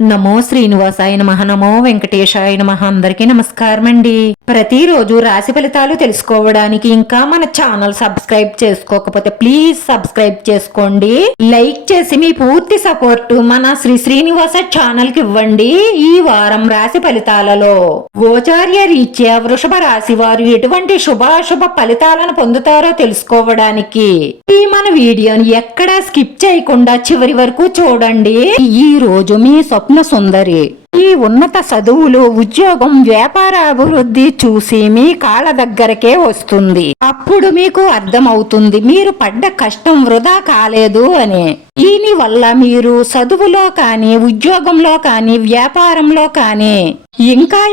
నమో శ్రీనివాసాయ నమః. నమో వెంకటేశాయ నమః. అందరికీ నమస్కారం అండి. ప్రతిరోజు రాశి ఫలితాలు తెలుసుకోవడానికి ఇంకా మన ఛానల్ సబ్స్క్రైబ్ చేసుకోకపోతే ప్లీజ్ సబ్స్క్రైబ్ చేసుకోండి. లైక్ చేసి మీ పూర్తి సపోర్ట్ మన శ్రీనివాస ఛానల్ కి ఇవ్వండి. ఈ వారం రాశి ఫలితాలలో గోచార్య రీత్యా వృషభ రాశి వారు ఎటువంటి శుభాశుభ ఫలితాలను పొందుతారో తెలుసుకోవడానికి ఈ మన వీడియోని ఎక్కడా స్కిప్ చేయకుండా చివరి వరకు చూడండి. ఈ రోజు మీ స్వప్న సుందరి ఈ ఉన్నత చదువులు, ఉద్యోగం, వ్యాపార అభివృద్ధి చూసి మీ కాళ్ళ దగ్గరకే వస్తుంది. అప్పుడు మీకు అర్థమవుతుంది మీరు పడ్డ కష్టం వృధా కాలేదు అని. దీని వల్ల మీరు చదువులో కానీ, ఉద్యోగంలో కానీ, వ్యాపారంలో కానీ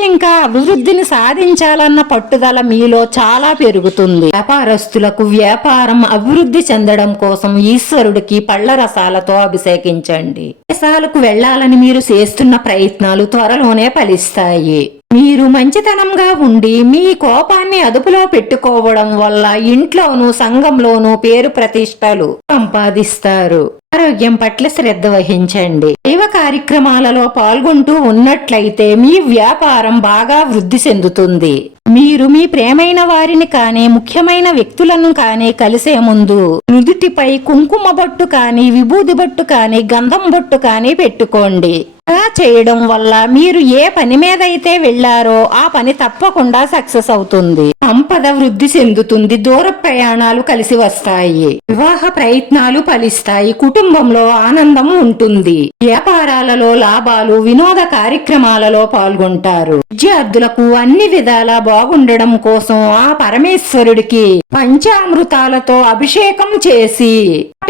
ఇంకా అభివృద్ధిని సాధించాలన్న పట్టుదల మీలో చాలా పెరుగుతుంది. వ్యాపారస్తులకు వ్యాపారం అభివృద్ధి చెందడం కోసం ఈశ్వరుడికి పళ్ల రసాలతో అభిషేకించండి. దేశాలకు వెళ్లాలని మీరు చేస్తున్న ప్రయత్నాలు త్వరలోనే ఫలిస్తాయి. మీరు మంచితనంగా ఉండి మీ కోపాన్ని అదుపులో పెట్టుకోవడం వల్ల ఇంట్లోనూ సంఘంలోనూ పేరు ప్రతిష్టలు సంపాదిస్తారు. ఆరోగ్యం పట్ల శ్రద్ధ వహించండి. దైవ కార్యక్రమాలలో పాల్గొంటూ ఉన్నట్లయితే మీ వ్యాపారం బాగా వృద్ధి చెందుతుంది. మీరు మీ ప్రేమైన వారిని కానీ, ముఖ్యమైన వ్యక్తులను కానీ కలిసే ముందు నుదుటిపై కుంకుమ బొట్టు కానీ, విభూది బొట్టు కానీ, గంధం బొట్టు కానీ పెట్టుకోండి. అలా చేయడం వల్ల మీరు ఏ పని మీద అయితే వెళ్లారో ఆ పని తప్పకుండా సక్సెస్ అవుతుంది. సంపద వృద్ధి చెందుతుంది. దూర ప్రయాణాలు కలిసి వస్తాయి. వివాహ ప్రయత్నాలు ఫలిస్తాయి. కుటుంబంలో ఆనందం ఉంటుంది. వ్యాపారాలలో లాభాలు, వినోద కార్యక్రమాలలో పాల్గొంటారు. విద్యార్థులకు అన్ని విధాలా బాగుండడం కోసం ఆ పరమేశ్వరుడికి పంచామృతాలతో అభిషేకం చేసి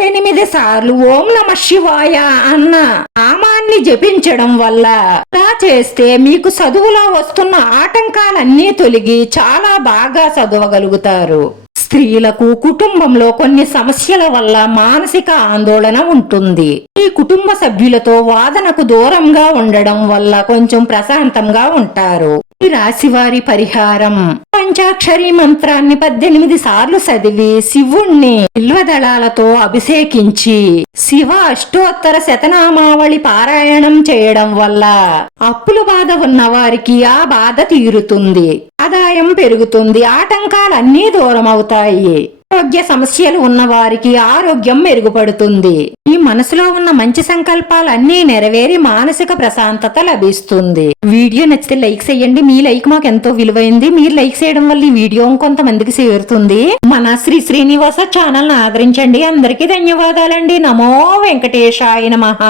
8 సార్లు ఓం నమః శివాయ అన్న నామాన్ని జపించడం వల్ల ఇలా చేస్తే మీకు చదువులో వస్తున్న ఆటంకాలన్నీ తొలగి చాలా బాగా చదవగలుగుతారు. స్త్రీలకు కుటుంబంలో కొన్ని సమస్యల వల్ల మానసిక ఆందోళన ఉంటుంది. ఈ కుటుంబ సభ్యులతో వాదనకు దూరంగా ఉండడం వల్ల కొంచెం ప్రశాంతంగా ఉంటారు. ఈ రాశివారి పరిహారం పంచాక్షరి మంత్రాన్ని 18 సార్లు చదివి శివుణ్ణి బిల్వదళాలతో అభిషేకించి శివ అష్టోత్తర శతనామావళి పారాయణం చేయడం వల్ల అప్పుల బాధ ఉన్న వారికి ఆ బాధ తీరుతుంది. ఆదాయం పెరుగుతుంది. ఆటంకాలన్నీ దూరం అవుతాయి. ఆరోగ్య సమస్యలు ఉన్న వారికి ఆరోగ్యం మెరుగుపడుతుంది. ఈ మనసులో ఉన్న మంచి సంకల్పాలన్నీ నెరవేరి మానసిక ప్రశాంతత లభిస్తుంది. వీడియో నచ్చితే లైక్ చేయండి. మీ లైక్ మాకు ఎంతో విలువైంది. మీరు లైక్ చేయడం వల్ల ఈ వీడియో కొంతమందికి చేరుతుంది. మన శ్రీనివాస ఛానల్ ను ఆదరించండి. అందరికీ ధన్యవాదాలండి. నమో వెంకటేశాయ నమః.